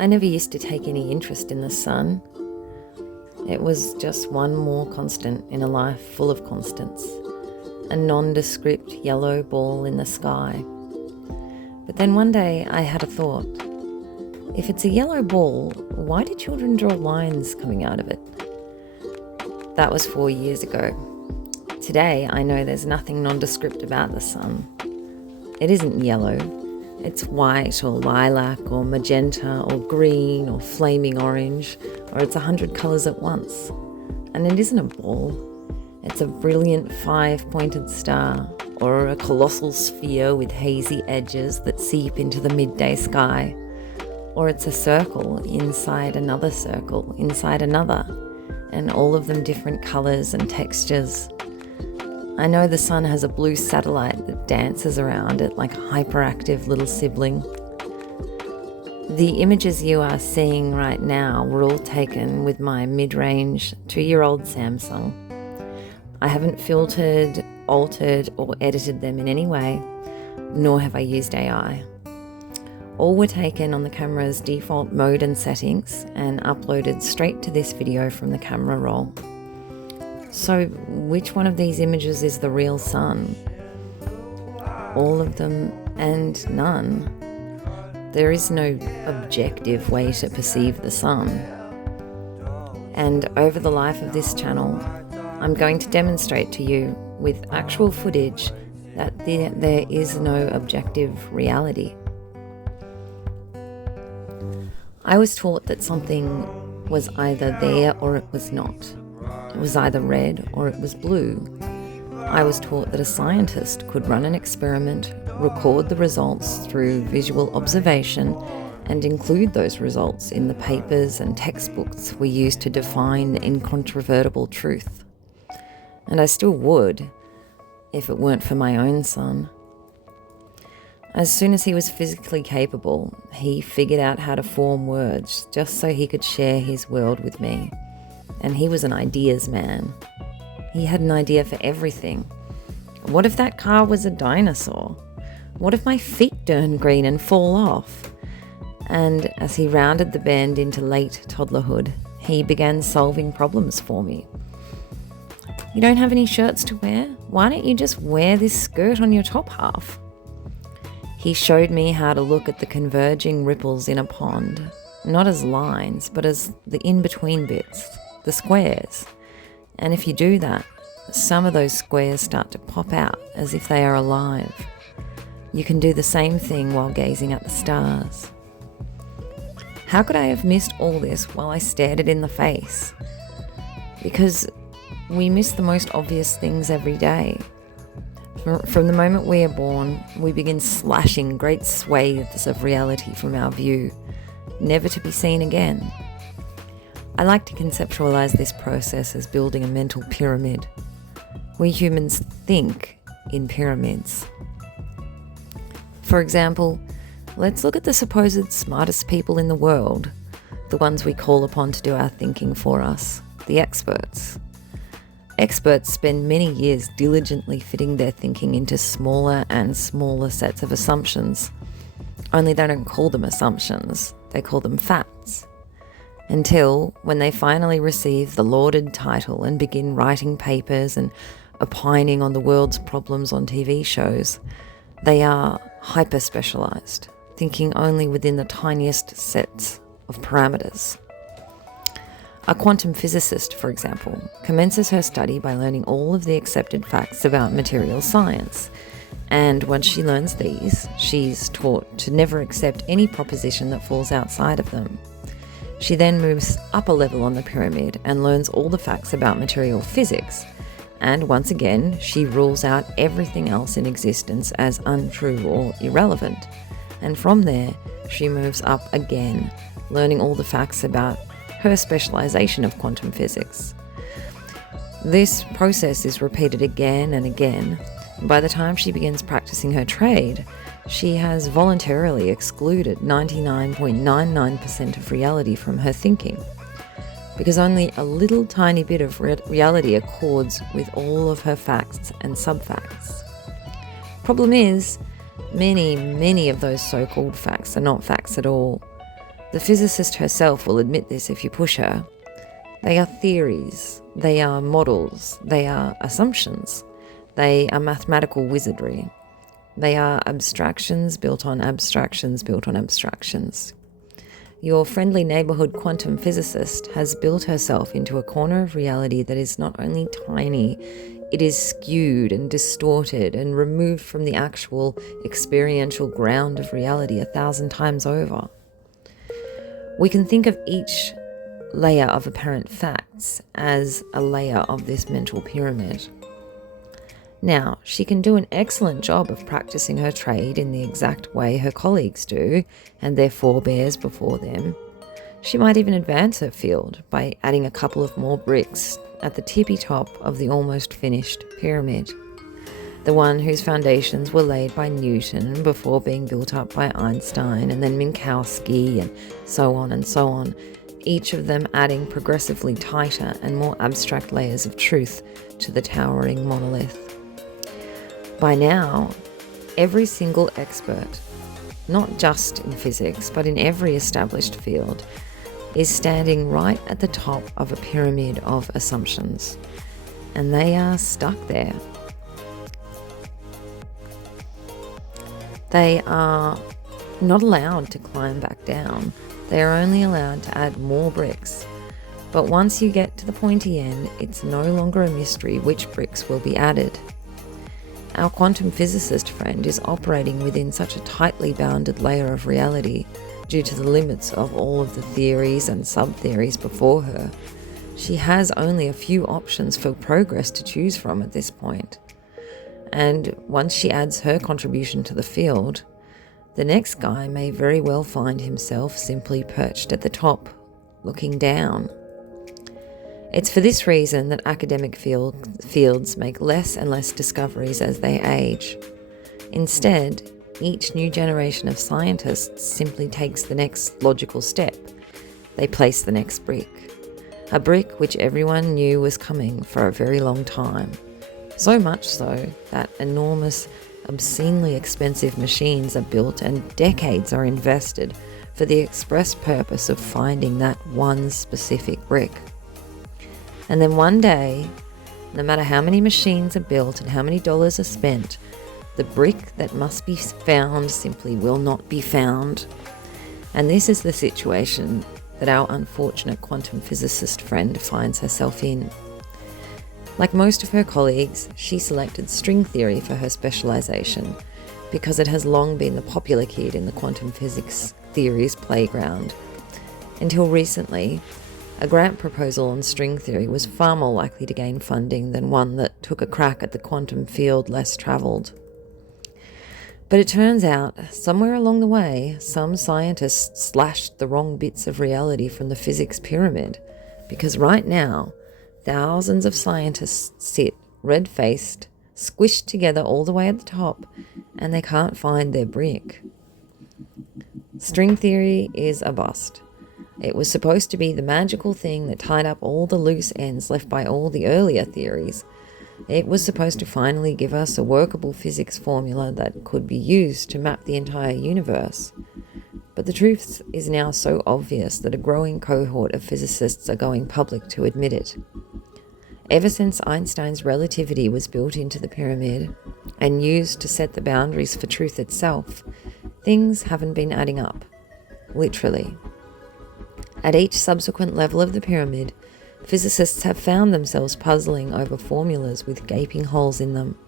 I never used to take any interest in the sun. It was just one more constant in a life full of constants, a nondescript yellow ball in the sky. But then one day I had a thought. If it's a yellow ball, why do children draw lines coming out of it? That was 4 years ago. Today I know there's nothing nondescript about the sun. It isn't yellow. It's white or lilac or magenta or green or flaming orange, or it's 100 colours at once. And it isn't a ball. It's a brilliant 5-pointed star, or a colossal sphere with hazy edges that seep into the midday sky. Or it's a circle inside another circle, inside another, and all of them different colours and textures. I know the sun has a blue satellite that dances around it like a hyperactive little sibling. The images you are seeing right now were all taken with my mid-range 2-year-old Samsung. I haven't filtered, altered, or edited them in any way, nor have I used AI. All were taken on the camera's default mode and settings and uploaded straight to this video from the camera roll. So which one of these images is the real sun? All of them and none. There is no objective way to perceive the sun. And over the life of this channel, I'm going to demonstrate to you with actual footage that there is no objective reality. I was taught that something was either there or it was not. It was either red or it was blue. I was taught that a scientist could run an experiment, record the results through visual observation, and include those results in the papers and textbooks we use to define incontrovertible truth. And I still would, if it weren't for my own son. As soon as he was physically capable, he figured out how to form words just so he could share his world with me. And he was an ideas man. He had an idea for everything. What if that car was a dinosaur? What if my feet turn green and fall off? And as he rounded the bend into late toddlerhood, he began solving problems for me. You don't have any shirts to wear? Why don't you just wear this skirt on your top half? He showed me how to look at the converging ripples in a pond, not as lines, but as the in-between bits, the squares. And if you do that, some of those squares start to pop out as if they are alive. You can do the same thing while gazing at the stars. How could I have missed all this while I stared it in the face? Because we miss the most obvious things every day. From the moment we are born, we begin slashing great swathes of reality from our view, never to be seen again. I like to conceptualize this process as building a mental pyramid. We humans think in pyramids. For example, let's look at the supposed smartest people in the world, the ones we call upon to do our thinking for us, the experts. Experts spend many years diligently fitting their thinking into smaller and smaller sets of assumptions. Only they don't call them assumptions, they call them facts. Until, when they finally receive the lauded title and begin writing papers and opining on the world's problems on TV shows, they are hyper-specialised, thinking only within the tiniest sets of parameters. A quantum physicist, for example, commences her study by learning all of the accepted facts about material science. And once she learns these, she's taught to never accept any proposition that falls outside of them. She then moves up a level on the pyramid and learns all the facts about material physics. And once again, she rules out everything else in existence as untrue or irrelevant. And from there, she moves up again, learning all the facts about her specialization of quantum physics. This process is repeated again and again. By the time she begins practicing her trade, she has voluntarily excluded 99.99% of reality from her thinking, because only a little tiny bit of reality accords with all of her facts and sub-facts. Problem is, many of those so-called facts are not facts at all. The physicist herself will admit this if you push her. They are theories, they are models, they are assumptions, they are mathematical wizardry. They are abstractions built on abstractions built on abstractions. Your friendly neighborhood quantum physicist has built herself into a corner of reality that is not only tiny, it is skewed and distorted and removed from the actual experiential ground of reality 1,000 times over. We can think of each layer of apparent facts as a layer of this mental pyramid. Now, she can do an excellent job of practicing her trade in the exact way her colleagues do, and their forebears before them. She might even advance her field by adding a couple of more bricks at the tippy top of the almost finished pyramid. The one whose foundations were laid by Newton before being built up by Einstein and then Minkowski and so on, each of them adding progressively tighter and more abstract layers of truth to the towering monolith. By now, every single expert, not just in physics, but in every established field, is standing right at the top of a pyramid of assumptions, and they are stuck there. They are not allowed to climb back down. They are only allowed to add more bricks. But once you get to the pointy end, it's no longer a mystery which bricks will be added. Our quantum physicist friend is operating within such a tightly bounded layer of reality due to the limits of all of the theories and sub-theories before her. She has only a few options for progress to choose from at this point. And once she adds her contribution to the field, the next guy may very well find himself simply perched at the top, looking down. It's for this reason that academic fields make less and less discoveries as they age. Instead, each new generation of scientists simply takes the next logical step. They place the next brick. A brick which everyone knew was coming for a very long time. So much so that enormous, obscenely expensive machines are built and decades are invested for the express purpose of finding that one specific brick. And then one day, no matter how many machines are built and how many dollars are spent, the brick that must be found simply will not be found. And this is the situation that our unfortunate quantum physicist friend finds herself in. Like most of her colleagues, she selected string theory for her specialization because it has long been the popular kid in the quantum physics theory's playground. Until recently, a grant proposal on string theory was far more likely to gain funding than one that took a crack at the quantum field less travelled. But it turns out, somewhere along the way, some scientists slashed the wrong bits of reality from the physics pyramid, because right now, thousands of scientists sit red-faced, squished together all the way at the top, and they can't find their brick. String theory is a bust. It was supposed to be the magical thing that tied up all the loose ends left by all the earlier theories. It was supposed to finally give us a workable physics formula that could be used to map the entire universe. But the truth is now so obvious that a growing cohort of physicists are going public to admit it. Ever since Einstein's relativity was built into the pyramid and used to set the boundaries for truth itself, things haven't been adding up, literally. At each subsequent level of the pyramid, physicists have found themselves puzzling over formulas with gaping holes in them.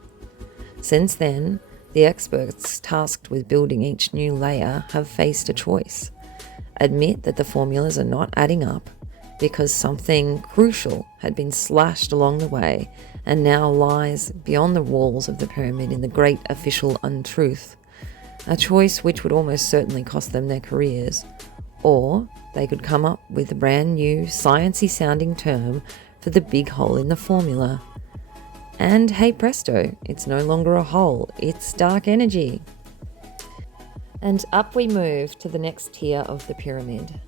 Since then, the experts tasked with building each new layer have faced a choice. Admit that the formulas are not adding up because something crucial had been slashed along the way and now lies beyond the walls of the pyramid in the great official untruth, a choice which would almost certainly cost them their careers. Or they could come up with a brand new sciencey sounding term for the big hole in the formula. And hey presto, it's no longer a hole, it's dark energy. And up we move to the next tier of the pyramid.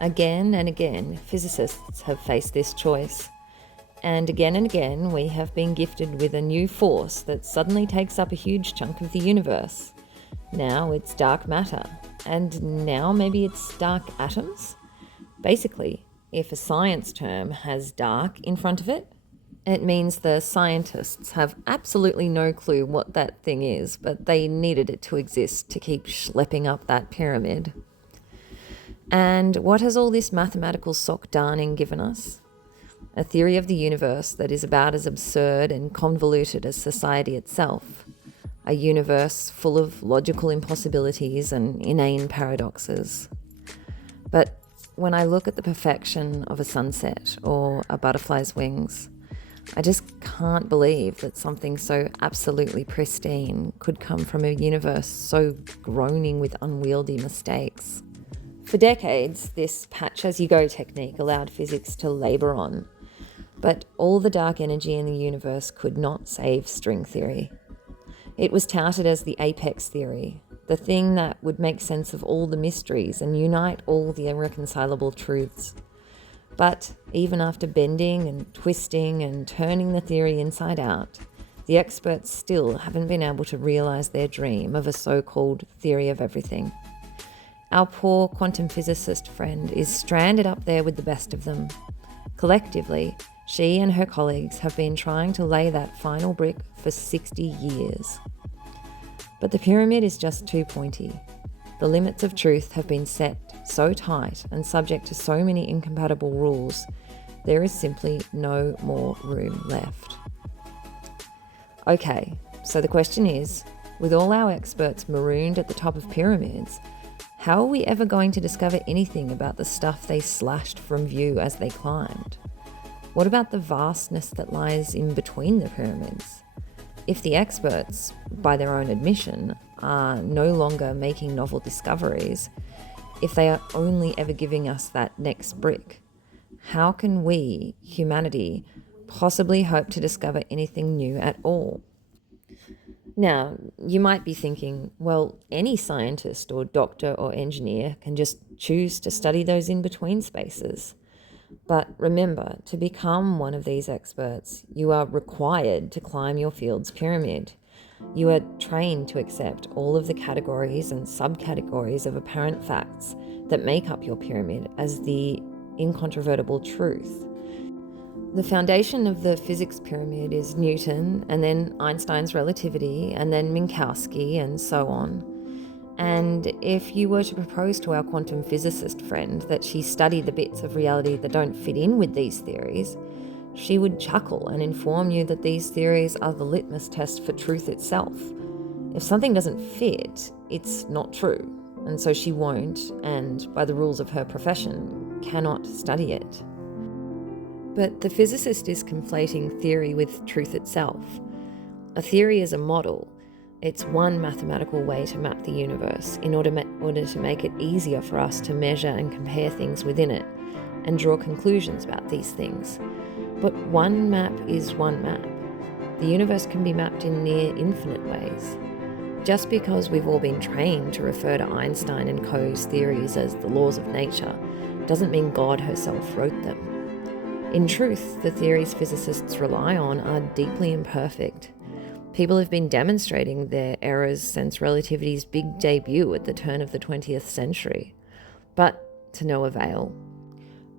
Again and again, physicists have faced this choice. And again, we have been gifted with a new force that suddenly takes up a huge chunk of the universe. Now it's dark matter. and now maybe it's dark atoms? Basically, if a science term has dark in front of it, it means the scientists have absolutely no clue what that thing is, but they needed it to exist to keep schlepping up that pyramid. And what has all this mathematical sock darning given us? A theory of the universe that is about as absurd and convoluted as society itself. A universe full of logical impossibilities and inane paradoxes. But when I look at the perfection of a sunset or a butterfly's wings, I just can't believe that something so absolutely pristine could come from a universe so groaning with unwieldy mistakes. For decades, this patch-as-you-go technique allowed physics to labour on, but all the dark energy in the universe could not save string theory. It was touted as the apex theory, the thing that would make sense of all the mysteries and unite all the irreconcilable truths. But even after bending and twisting and turning the theory inside out, the experts still haven't been able to realise their dream of a so-called theory of everything. Our poor quantum physicist friend is stranded up there with the best of them. Collectively, she and her colleagues have been trying to lay that final brick for 60 years. But the pyramid is just too pointy. The limits of truth have been set so tight and subject to so many incompatible rules, there is simply no more room left. Okay, so the question is, with all our experts marooned at the top of pyramids, how are we ever going to discover anything about the stuff they slashed from view as they climbed? What about the vastness that lies in between the pyramids? If the experts, by their own admission, are no longer making novel discoveries, if they are only ever giving us that next brick, how can we, humanity, possibly hope to discover anything new at all? Now, you might be thinking, well, any scientist or doctor or engineer can just choose to study those in-between spaces. But remember, to become one of these experts, you are required to climb your field's pyramid. You are trained to accept all of the categories and subcategories of apparent facts that make up your pyramid as the incontrovertible truth. The foundation of the physics pyramid is Newton, and then Einstein's relativity, and then Minkowski, and so on. And if you were to propose to our quantum physicist friend that she study the bits of reality that don't fit in with these theories, she would chuckle and inform you that these theories are the litmus test for truth itself. If something doesn't fit, it's not true, and so she won't, and by the rules of her profession, cannot study it. But the physicist is conflating theory with truth itself. A theory is a model. It's one mathematical way to map the universe in order to make it easier for us to measure and compare things within it and draw conclusions about these things. But one map is one map. The universe can be mapped in near infinite ways. Just because we've all been trained to refer to Einstein and Co.'s theories as the laws of nature doesn't mean God herself wrote them. In truth, the theories physicists rely on are deeply imperfect. People have been demonstrating their errors since relativity's big debut at the turn of the 20th century, but to no avail.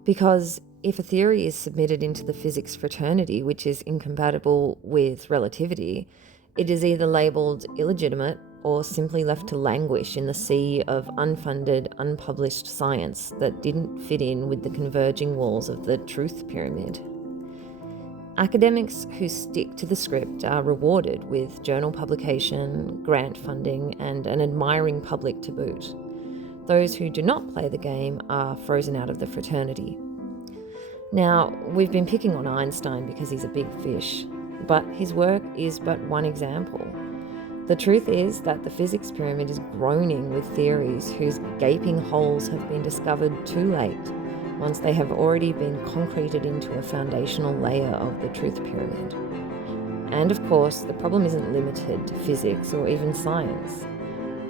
Because if a theory is submitted into the physics fraternity which is incompatible with relativity, it is either labelled illegitimate or simply left to languish in the sea of unfunded, unpublished science that didn't fit in with the converging walls of the truth pyramid. Academics who stick to the script are rewarded with journal publication, grant funding, and an admiring public to boot. Those who do not play the game are frozen out of the fraternity. Now, we've been picking on Einstein because he's a big fish, but his work is but one example. The truth is that the physics pyramid is groaning with theories whose gaping holes have been discovered too late, once they have already been concreted into a foundational layer of the truth pyramid. And of course, the problem isn't limited to physics or even science.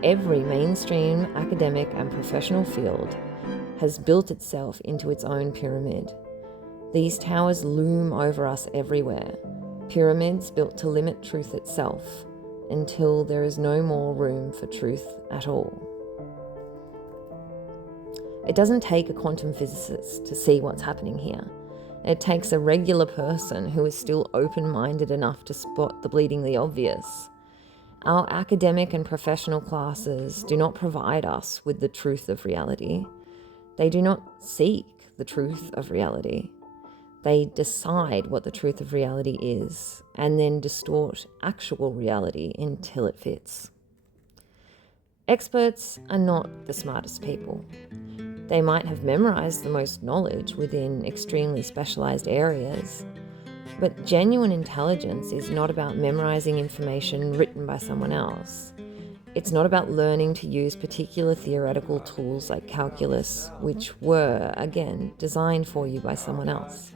Every mainstream academic and professional field has built itself into its own pyramid. These towers loom over us everywhere, pyramids built to limit truth itself, until there is no more room for truth at all. It doesn't take a quantum physicist to see what's happening here. It takes a regular person who is still open-minded enough to spot the bleedingly obvious. Our academic and professional classes do not provide us with the truth of reality. They do not seek the truth of reality. They decide what the truth of reality is and then distort actual reality until it fits. Experts are not the smartest people. They might have memorized the most knowledge within extremely specialized areas, but genuine intelligence is not about memorizing information written by someone else. It's not about learning to use particular theoretical tools like calculus, which were, again, designed for you by someone else.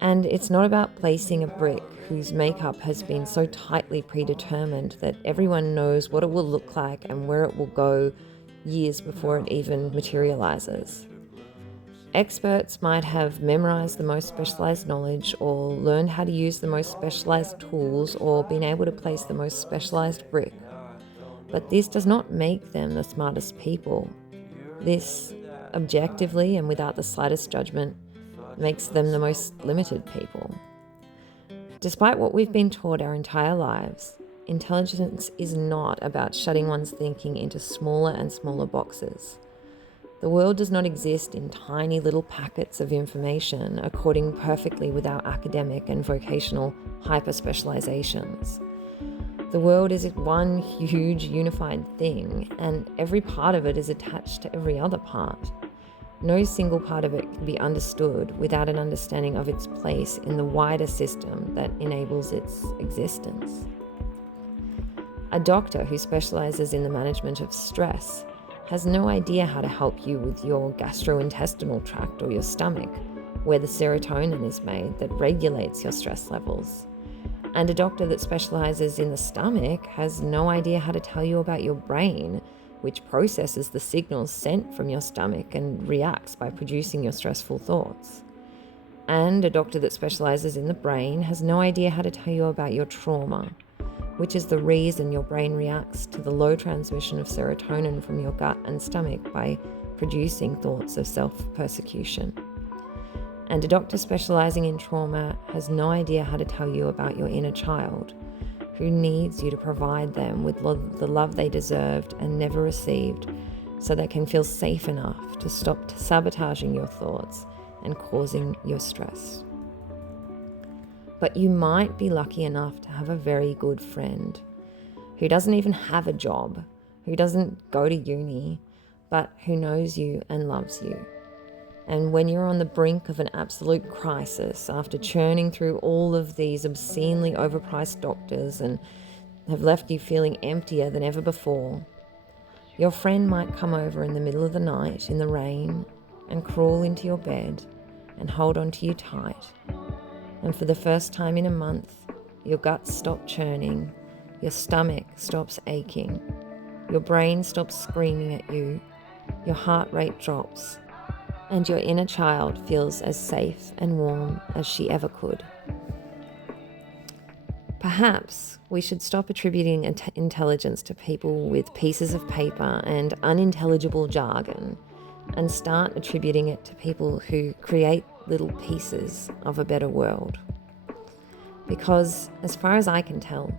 And it's not about placing a brick whose makeup has been so tightly predetermined that everyone knows what it will look like and where it will go years before it even materializes. Experts might have memorized the most specialized knowledge or learned how to use the most specialized tools or been able to place the most specialized brick. But this does not make them the smartest people. This, objectively and without the slightest judgment, makes them the most limited people. Despite what we've been taught our entire lives, intelligence is not about shutting one's thinking into smaller and smaller boxes. The world does not exist in tiny little packets of information according perfectly with our academic and vocational hyper-specializations. The world is one huge unified thing, and every part of it is attached to every other part. No single part of it can be understood without an understanding of its place in the wider system that enables its existence. A doctor who specializes in the management of stress has no idea how to help you with your gastrointestinal tract or your stomach, where the serotonin is made that regulates your stress levels. And a doctor that specializes in the stomach has no idea how to tell you about your brain, which processes the signals sent from your stomach and reacts by producing your stressful thoughts. And a doctor that specializes in the brain has no idea how to tell you about your trauma, which is the reason your brain reacts to the low transmission of serotonin from your gut and stomach by producing thoughts of self-persecution. And a doctor specializing in trauma has no idea how to tell you about your inner child, who needs you to provide them with the love they deserved and never received, so they can feel safe enough to stop sabotaging your thoughts and causing your stress. But you might be lucky enough to have a very good friend who doesn't even have a job, who doesn't go to uni, but who knows you and loves you. And when you're on the brink of an absolute crisis, after churning through all of these obscenely overpriced doctors and have left you feeling emptier than ever before, your friend might come over in the middle of the night in the rain and crawl into your bed and hold onto you tight. And for the first time in a month, your guts stop churning, your stomach stops aching, your brain stops screaming at you, your heart rate drops, and your inner child feels as safe and warm as she ever could. Perhaps we should stop attributing intelligence to people with pieces of paper and unintelligible jargon and start attributing it to people who create little pieces of a better world. Because, as far as I can tell,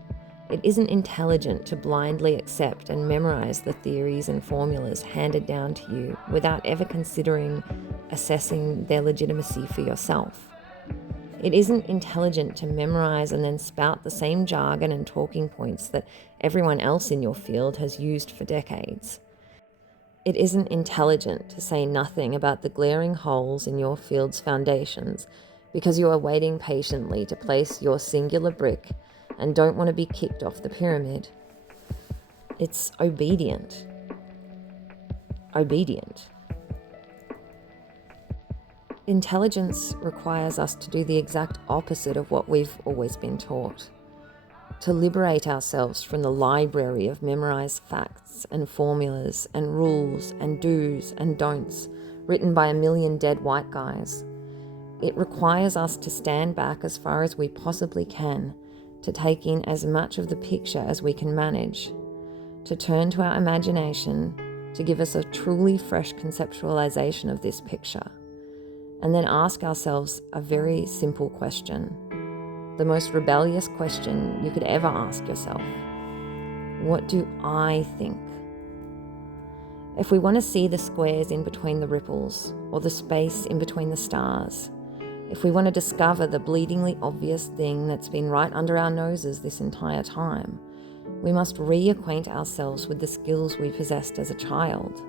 it isn't intelligent to blindly accept and memorize the theories and formulas handed down to you without ever considering assessing their legitimacy for yourself. It isn't intelligent to memorize and then spout the same jargon and talking points that everyone else in your field has used for decades. It isn't intelligent to say nothing about the glaring holes in your field's foundations because you are waiting patiently to place your singular brick and don't want to be kicked off the pyramid. It's obedient. Obedient. Intelligence requires us to do the exact opposite of what we've always been taught. To liberate ourselves from the library of memorized facts and formulas and rules and do's and don'ts written by a million dead white guys. It requires us to stand back as far as we possibly can, to take in as much of the picture as we can manage, to turn to our imagination to give us a truly fresh conceptualization of this picture, and then ask ourselves a very simple question, the most rebellious question you could ever ask yourself. What do I think? If we want to see the squares in between the ripples, or the space in between the stars, if we want to discover the bleedingly obvious thing that's been right under our noses this entire time, we must reacquaint ourselves with the skills we possessed as a child.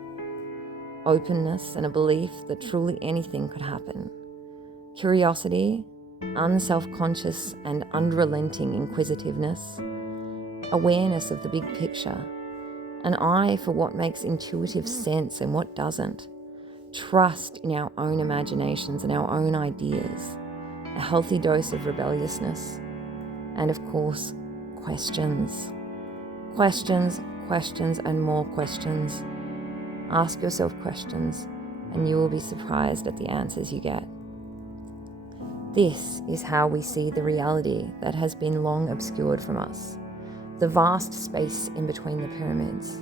Openness and a belief that truly anything could happen. Curiosity, unself-conscious and unrelenting inquisitiveness, awareness of the big picture, an eye for what makes intuitive sense and what doesn't, trust in our own imaginations and our own ideas, a healthy dose of rebelliousness, and of course, questions. Questions, questions, and more questions. Ask yourself questions, and you will be surprised at the answers you get. This is how we see the reality that has been long obscured from us, the vast space in between the pyramids.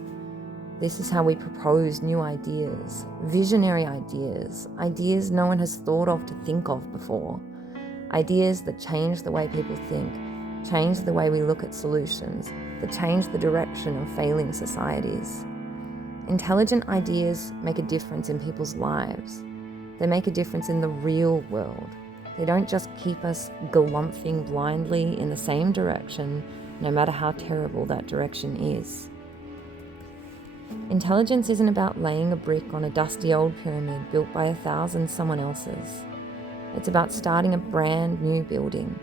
This is how we propose new ideas, visionary ideas, ideas no one has thought of to think of before, ideas that change the way people think, change the way we look at solutions, that change the direction of failing societies. Intelligent ideas make a difference in people's lives. They make a difference in the real world. They don't just keep us galumphing blindly in the same direction, no matter how terrible that direction is. Intelligence isn't about laying a brick on a dusty old pyramid built by 1,000 someone else's. It's about starting a brand new building,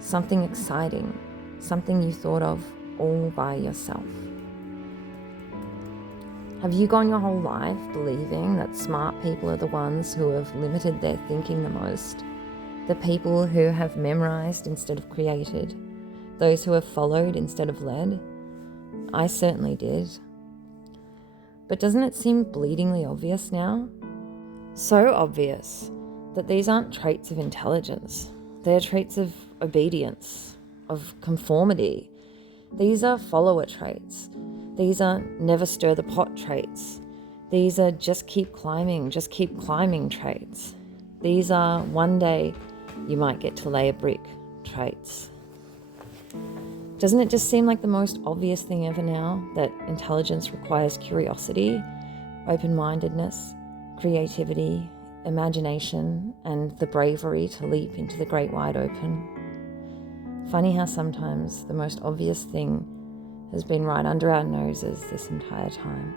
something exciting, something you thought of all by yourself. Have you gone your whole life believing that smart people are the ones who have limited their thinking the most? The people who have memorized instead of created? Those who have followed instead of led? I certainly did. But doesn't it seem bleedingly obvious now? So obvious that these aren't traits of intelligence. They're traits of obedience, of conformity. These are follower traits. These are never stir the pot traits. These are just keep climbing traits. These are one day you might get to lay a brick traits. Doesn't it just seem like the most obvious thing ever now that intelligence requires curiosity, open-mindedness, creativity, imagination, and the bravery to leap into the great wide open? Funny how sometimes the most obvious thing has been right under our noses this entire time.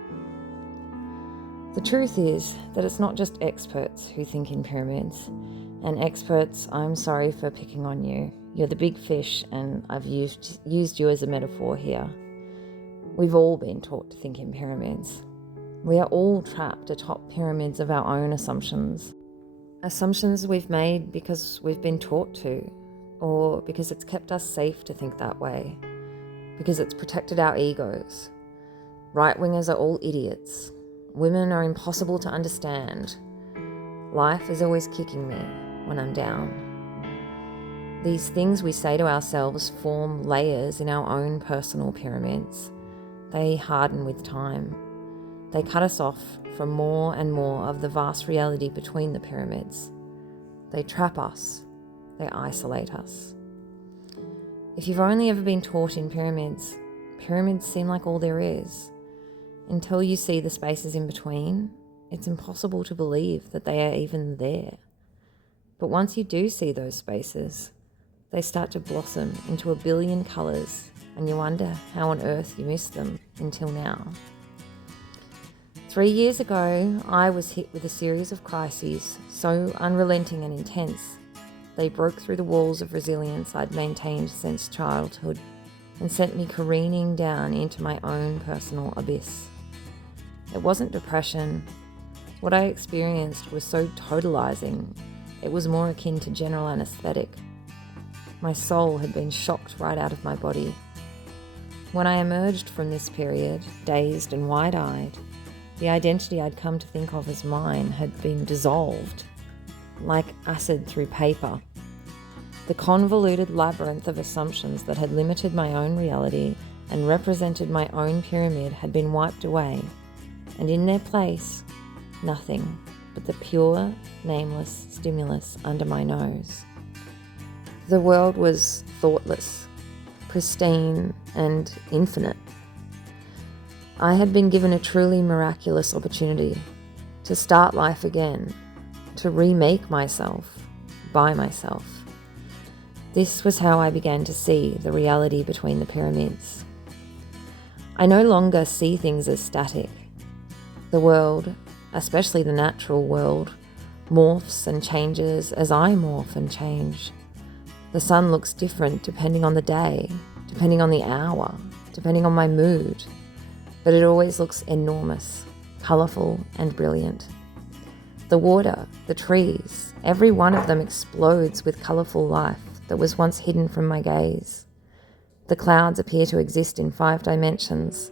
The truth is that it's not just experts who think in pyramids. And experts, I'm sorry for picking on you. You're the big fish, and I've used you as a metaphor here. We've all been taught to think in pyramids. We are all trapped atop pyramids of our own assumptions. Assumptions we've made because we've been taught to, or because it's kept us safe to think that way, because it's protected our egos. Right-wingers are all idiots. Women are impossible to understand. Life is always kicking me when I'm down. These things we say to ourselves form layers in our own personal pyramids. They harden with time. They cut us off from more and more of the vast reality between the pyramids. They trap us. They isolate us. If you've only ever been taught in pyramids, pyramids seem like all there is. Until you see the spaces in between, it's impossible to believe that they are even there. But once you do see those spaces, they start to blossom into a billion colours, and you wonder how on earth you missed them until now. 3 years ago, I was hit with a series of crises so unrelenting and intense, they broke through the walls of resilience I'd maintained since childhood and sent me careening down into my own personal abyss. It wasn't depression. What I experienced was so totalizing, it was more akin to general anesthetic. My soul had been shocked right out of my body. When I emerged from this period, dazed and wide-eyed, the identity I'd come to think of as mine had been dissolved, like acid through paper. The convoluted labyrinth of assumptions that had limited my own reality and represented my own pyramid had been wiped away, and in their place, nothing but the pure, nameless stimulus under my nose. The world was thoughtless, pristine, and infinite. I had been given a truly miraculous opportunity to start life again, to remake myself by myself. This was how I began to see the reality between the pyramids. I no longer see things as static. The world, especially the natural world, morphs and changes as I morph and change. The sun looks different depending on the day, depending on the hour, depending on my mood, but it always looks enormous, colourful and brilliant. The water, the trees, every one of them explodes with colourful life that was once hidden from my gaze. The clouds appear to exist in 5 dimensions.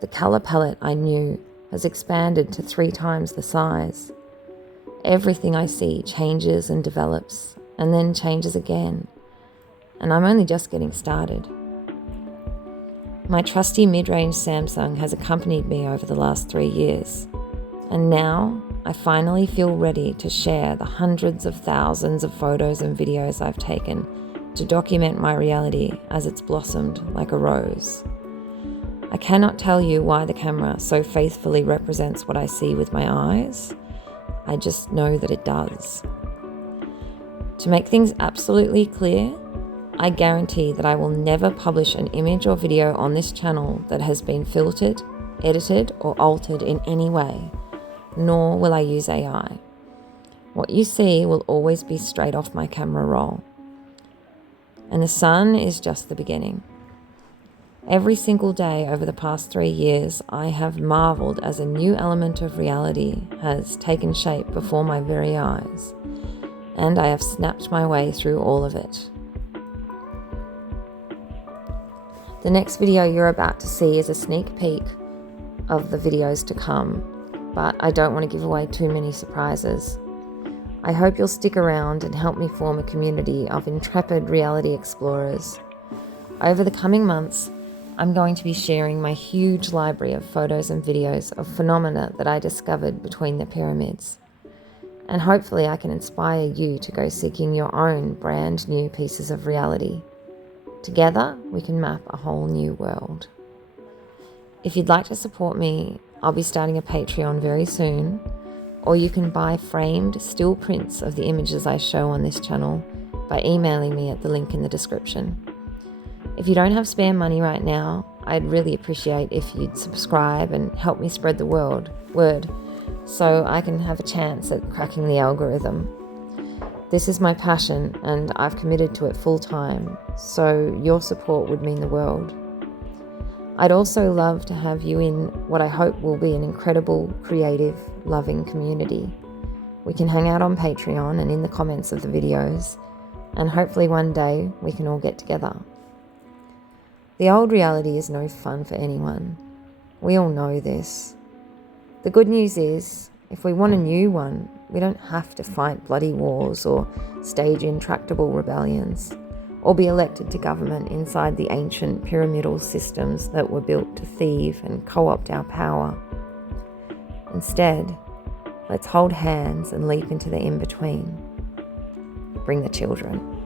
The colour palette I knew has expanded to 3 times the size. Everything I see changes and develops, and then changes again. And I'm only just getting started. My trusty mid-range Samsung has accompanied me over the last 3 years. And now I finally feel ready to share the hundreds of thousands of photos and videos I've taken to document my reality as it's blossomed like a rose. I cannot tell you why the camera so faithfully represents what I see with my eyes. I just know that it does. To make things absolutely clear, I guarantee that I will never publish an image or video on this channel that has been filtered, edited, or altered in any way, nor will I use AI. What you see will always be straight off my camera roll. And the sun is just the beginning. Every single day over the past 3 years, I have marveled as a new element of reality has taken shape before my very eyes, and I have snapped my way through all of it. The next video you're about to see is a sneak peek of the videos to come, but I don't want to give away too many surprises. I hope you'll stick around and help me form a community of intrepid reality explorers. Over the coming months, I'm going to be sharing my huge library of photos and videos of phenomena that I discovered between the pyramids. And hopefully I can inspire you to go seeking your own brand new pieces of reality. Together, we can map a whole new world. If you'd like to support me, I'll be starting a Patreon very soon, or you can buy framed still prints of the images I show on this channel by emailing me at the link in the description. If you don't have spare money right now, I'd really appreciate if you'd subscribe and help me spread the word, so I can have a chance at cracking the algorithm. This is my passion and I've committed to it full time, so your support would mean the world. I'd also love to have you in what I hope will be an incredible, creative, loving community. We can hang out on Patreon and in the comments of the videos, and hopefully one day we can all get together. The old reality is no fun for anyone. We all know this. The good news is, if we want a new one, we don't have to fight bloody wars or stage intractable rebellions, or be elected to government inside the ancient pyramidal systems that were built to thieve and co-opt our power. Instead, let's hold hands and leap into the in-between. Bring the children.